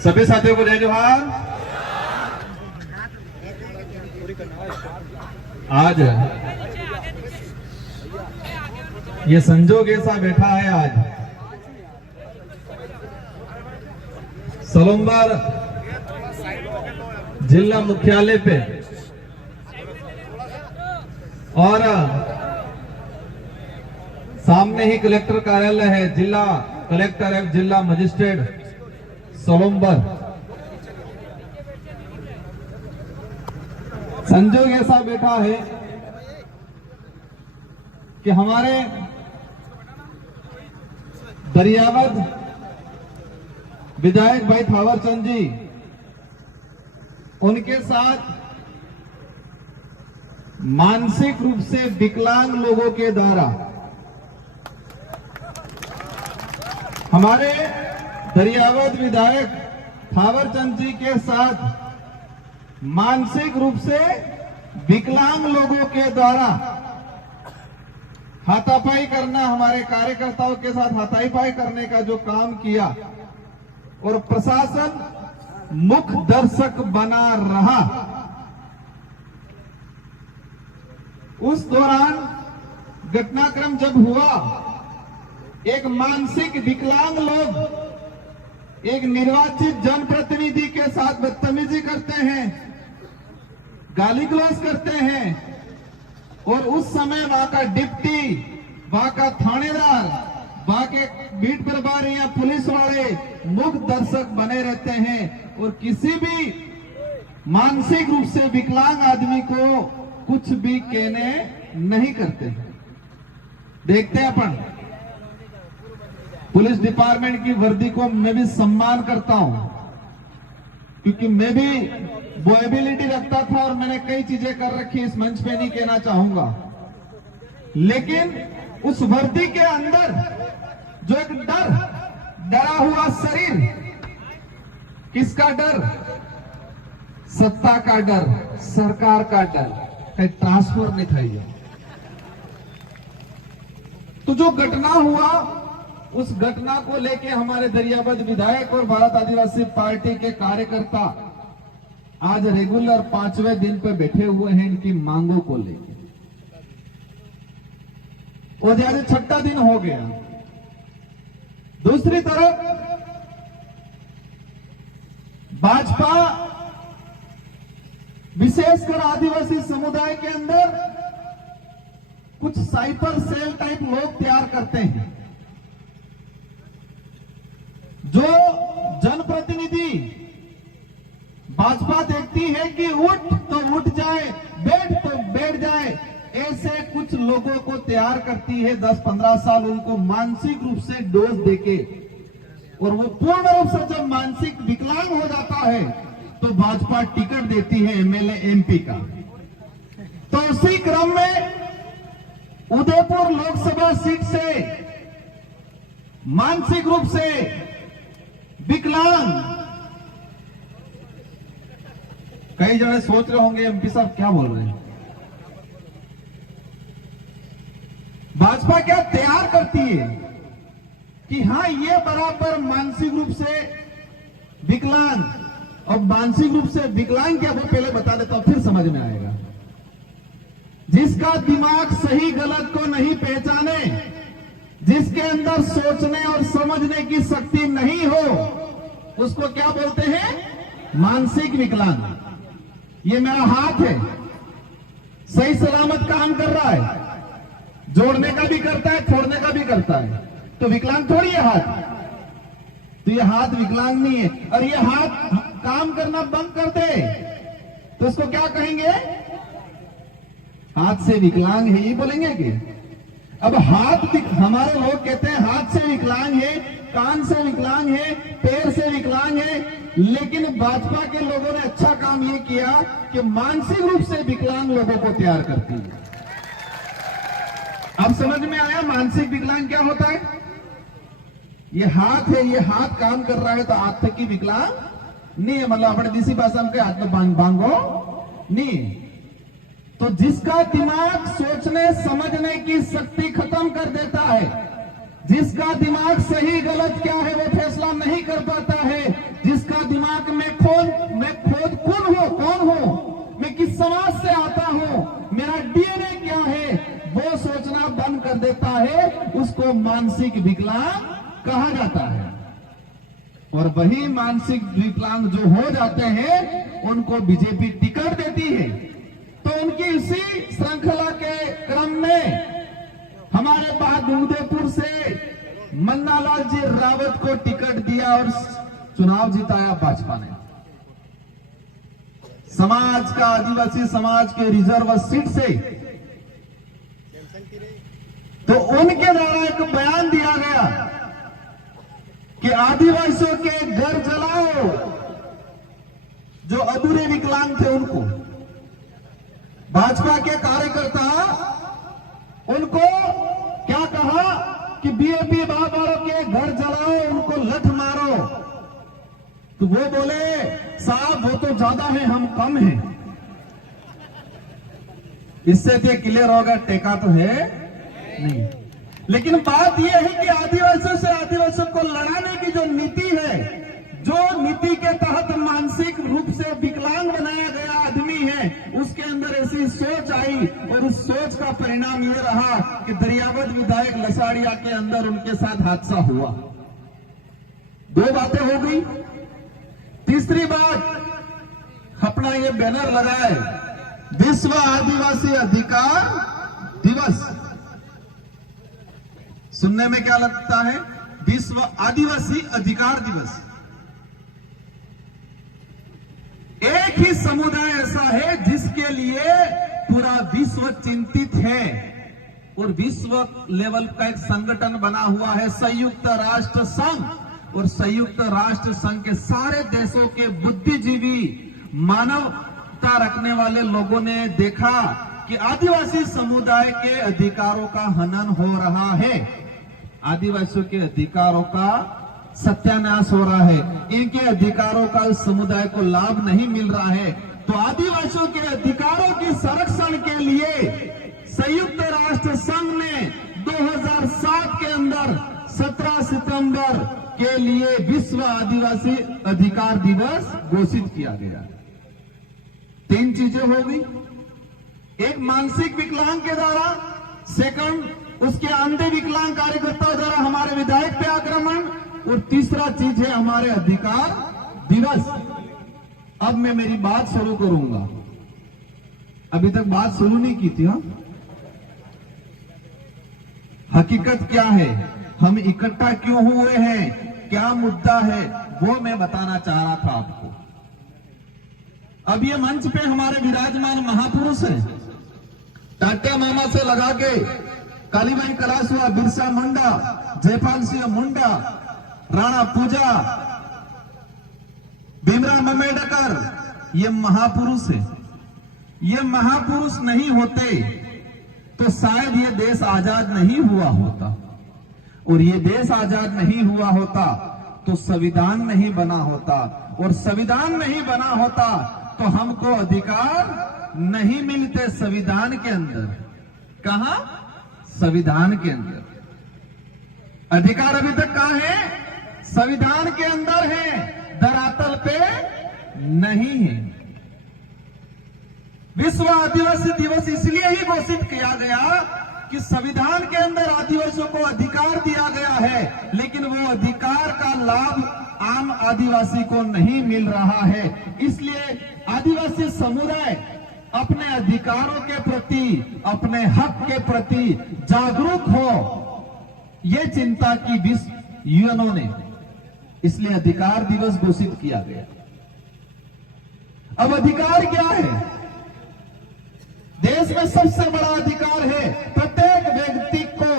सभी साथियों को जय जोहार। आज ये संजोग ऐसा बैठा है, आज सलोंबर जिला मुख्यालय पे और सामने ही कलेक्टर कार्यालय है, जिला कलेक्टर एवं जिला मजिस्ट्रेट सलोंबर। संजोग ऐसा बैठा है कि हमारे दरियावद विधायक भाई थावरचंद जी, उनके साथ मानसिक रूप से विकलांग लोगों के द्वारा हमारे दरियावद विधायक थावरचंद जी के साथ मानसिक रूप से विकलांग लोगों के द्वारा हाथापाई करना, हमारे कार्यकर्ताओं के साथ हाथापाई करने का जो काम किया और प्रशासन मुख दर्शक बना रहा, उस दौरान घटनाक्रम जब हुआ, एक मानसिक विकलांग लोग एक निर्वाचित जनप्रतिनिधि के साथ बदतमीजी करते हैं, गाली गलौज करते हैं और उस समय वहां का डिप्टी, वहां का थानेदार, वहां के बीट प्रभारी या पुलिस वाले मुख दर्शक बने रहते हैं और किसी भी मानसिक रूप से विकलांग आदमी को कुछ भी कहने नहीं करते। देखते हैं अपन पुलिस डिपार्टमेंट की वर्दी को मैं भी सम्मान करता हूं, क्योंकि मैं भी वो एबिलिटी रखता था और मैंने कई चीजें कर रखी, इस मंच पे नहीं कहना चाहूंगा, लेकिन उस वर्दी के अंदर जो एक डरा हुआ शरीर, किसका डर? सत्ता का डर, सरकार का डर, कहीं ट्रांसफर नहीं था ये। तो जो घटना हुआ, उस घटना को लेके हमारे दरियावद विधायक और भारत आदिवासी पार्टी के कार्यकर्ता आज रेगुलर 5वें दिन पे बैठे हुए हैं इनकी मांगों को लेकर, और आज 6ठा दिन हो गया। दूसरी तरफ भाजपा विशेषकर आदिवासी समुदाय के अंदर कुछ साइपर सेल टाइप लोग तैयार करते हैं, जो जनप्रतिनिधि भाजपा देखती है कि उठ तो उठ जाए, बैठ तो बैठ जाए, ऐसे कुछ लोगों को तैयार करती है 10-15 साल उनको मानसिक रूप से डोज देके, और वो पूर्ण रूप से जब मानसिक विकलांग हो जाता है तो भाजपा टिकट देती है एमएलए एमपी का। तो उसी क्रम में उदयपुर लोकसभा सीट से मानसिक रूप से विकलांग, कई जने सोच रहे होंगे एमपी साहब क्या बोल रहे हैं, भाजपा क्या तैयार करती है कि हां ये बराबर मानसिक रूप से विकलांग, और मानसिक रूप से विकलांग क्या वो पहले बता देता हूं, फिर समझ में आएगा। जिसका दिमाग सही गलत को नहीं पहचाने, जिसके अंदर सोचने और समझने की शक्ति नहीं हो, उसको क्या बोलते हैं? मानसिक विकलांग। ये मेरा हाथ है, सही सलामत काम कर रहा है, जोड़ने का भी करता है, छोड़ने का भी करता है, तो विकलांग थोड़ी है हाथ। तो ये हाथ विकलांग नहीं है, और ये हाथ काम करना बंद कर दे तो इसको क्या कहेंगे? हाथ से विकलांग है, ये बोलेंगे कि अब हाथ, हमारे लोग कहते हैं हाथ से विकलांग है, कान से विकलांग है, पैर से विकलांग है, लेकिन भाजपा के लोगों ने अच्छा काम ये किया कि मानसिक रूप से विकलांग लोगों को तैयार करती है। अब समझ में आया मानसिक विकलांग क्या होता है? ये हाथ है, ये हाथ काम कर रहा है तो हाथ की विकलांग नहीं है, मतलब अपने देसी भाषा में हाथ में बांगो नहीं। तो जिसका दिमाग सोचने समझने की शक्ति खत्म कर देता है, जिसका दिमाग सही गलत क्या है वो फैसला नहीं कर पाता है, जिसका दिमाग में खुद कौन हूं, मैं किस समाज से आता हूं, मेरा डीएनए क्या है, वो सोचना बंद कर देता है, उसको मानसिक विकलांग कहा जाता है। और वही मानसिक विकलांग जो हो जाते हैं उनको बीजेपी टिकट देती है। तो उनकी इसी श्रृंखला के क्रम में हमारे बहादुरपुर से मन्नालाल जी रावत को टिकट दिया और चुनाव जिताया भाजपा ने। समाज का, आदिवासी समाज के रिजर्व सीट से तो उनके द्वारा एक बयान दिया गया कि आदिवासियों के घर जलाओ, जो अधूरे विकलांग थे उनको। भाजपा के कार्यकर्ता उनको क्या कहा कि बीएपी बाबाओं के घर जलाओ, उनको लठ मारो। तो वो बोले साहब वो तो ज्यादा है, हम कम हैं। इससे तो क्लियर होगा टेका तो है नहीं। लेकिन बात यह है कि आदिवासियों से आदिवासियों को लड़ाने की जो नीति है, जो नीति के तहत मानसिक रूप से विकलांग बनाया गया आदमी है, उसके अंदर ऐसी सोच आई और उस सोच का परिणाम ये रहा कि दरियावद विधायक लसाड़िया के अंदर उनके साथ हादसा हुआ। दो बातें हो गई। तीसरी बात, अपना ये बैनर लगाए विश्व आदिवासी अधिकार दिवस। सुनने में क्या लगता है? विश्व आदिवासी अधिकार दिवस। एक ही समुदाय ऐसा है जिसके लिए पूरा विश्व चिंतित है और विश्व लेवल का एक संगठन बना हुआ है संयुक्त राष्ट्र संघ। और संयुक्त राष्ट्र संघ के सारे देशों के बुद्धिजीवी, मानवता रखने वाले लोगों ने देखा कि आदिवासी समुदाय के अधिकारों का हनन हो रहा है, आदिवासियों के अधिकारों का सत्यानाश हो रहा है, इनके अधिकारों का इस समुदाय को लाभ नहीं मिल रहा है। तो आदिवासियों के अधिकारों के संरक्षण के लिए संयुक्त राष्ट्र संघ ने 2007 के अंदर 17 सितंबर के लिए विश्व आदिवासी अधिकार दिवस घोषित किया गया। तीन चीजें हो गई। एक मानसिक विकलांग के द्वारा, सेकंड उसके अंधे विकलांग कार्यकर्ताओं द्वारा हमारे विधायक पे आक्रमण, और तीसरा चीज है हमारे अधिकार दिवस। अब मैं मेरी बात शुरू करूंगा। अभी तक बात शुरू नहीं की थी। हाँ, हकीकत क्या है, हम इकट्ठा क्यों हुए हैं, क्या मुद्दा है, वो मैं बताना चाह रहा था आपको। अब ये मंच पे हमारे विराजमान महापुरुष हैं, टाटिया मामा से लगा के कालीबाई कलासुआ, बिरसा मुंडा, जयपाल सिंह मुंडा, राणा पूजा, भीमराव अम्बेडकर, ये महापुरुष है। ये महापुरुष नहीं होते तो शायद ये देश आजाद नहीं हुआ होता, और ये देश आजाद नहीं हुआ होता तो संविधान नहीं बना होता, और संविधान नहीं बना होता तो हमको अधिकार नहीं मिलते संविधान के अंदर। कहां? संविधान के अंदर। अधिकार अभी तक कहां है? संविधान के अंदर है, धरातल पे नहीं है। विश्व आदिवासी दिवस इसलिए ही घोषित किया गया कि संविधान के अंदर आदिवासियों को अधिकार दिया गया है, लेकिन वो अधिकार का लाभ आम आदिवासी को नहीं मिल रहा है। इसलिए आदिवासी समुदाय अपने अधिकारों के प्रति, अपने हक के प्रति जागरूक हो, ये चिंता की विश्व यूएनओ ने, इसलिए अधिकार दिवस घोषित किया गया। अब अधिकार क्या है? देश में सबसे बड़ा अधिकार है प्रत्येक व्यक्ति को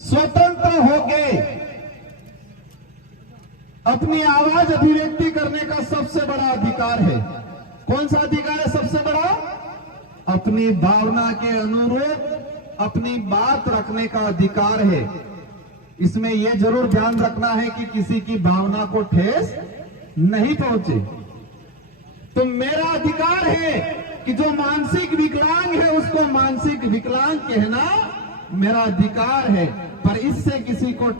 स्वतंत्र होकर अपनी आवाज अभिव्यक्ति करने का सबसे बड़ा अधिकार है। कौन सा अधिकार है सबसे बड़ा? अपनी भावना के अनुरूप अपनी बात रखने का अधिकार है। इसमें यह जरूर ध्यान रखना है कि किसी की भावना को ठेस नहीं पहुंचे। तो मेरा अधिकार है कि जो मानसिक विकलांग है उसको मानसिक विकलांग कहना मेरा अधिकार है, पर इससे किसी को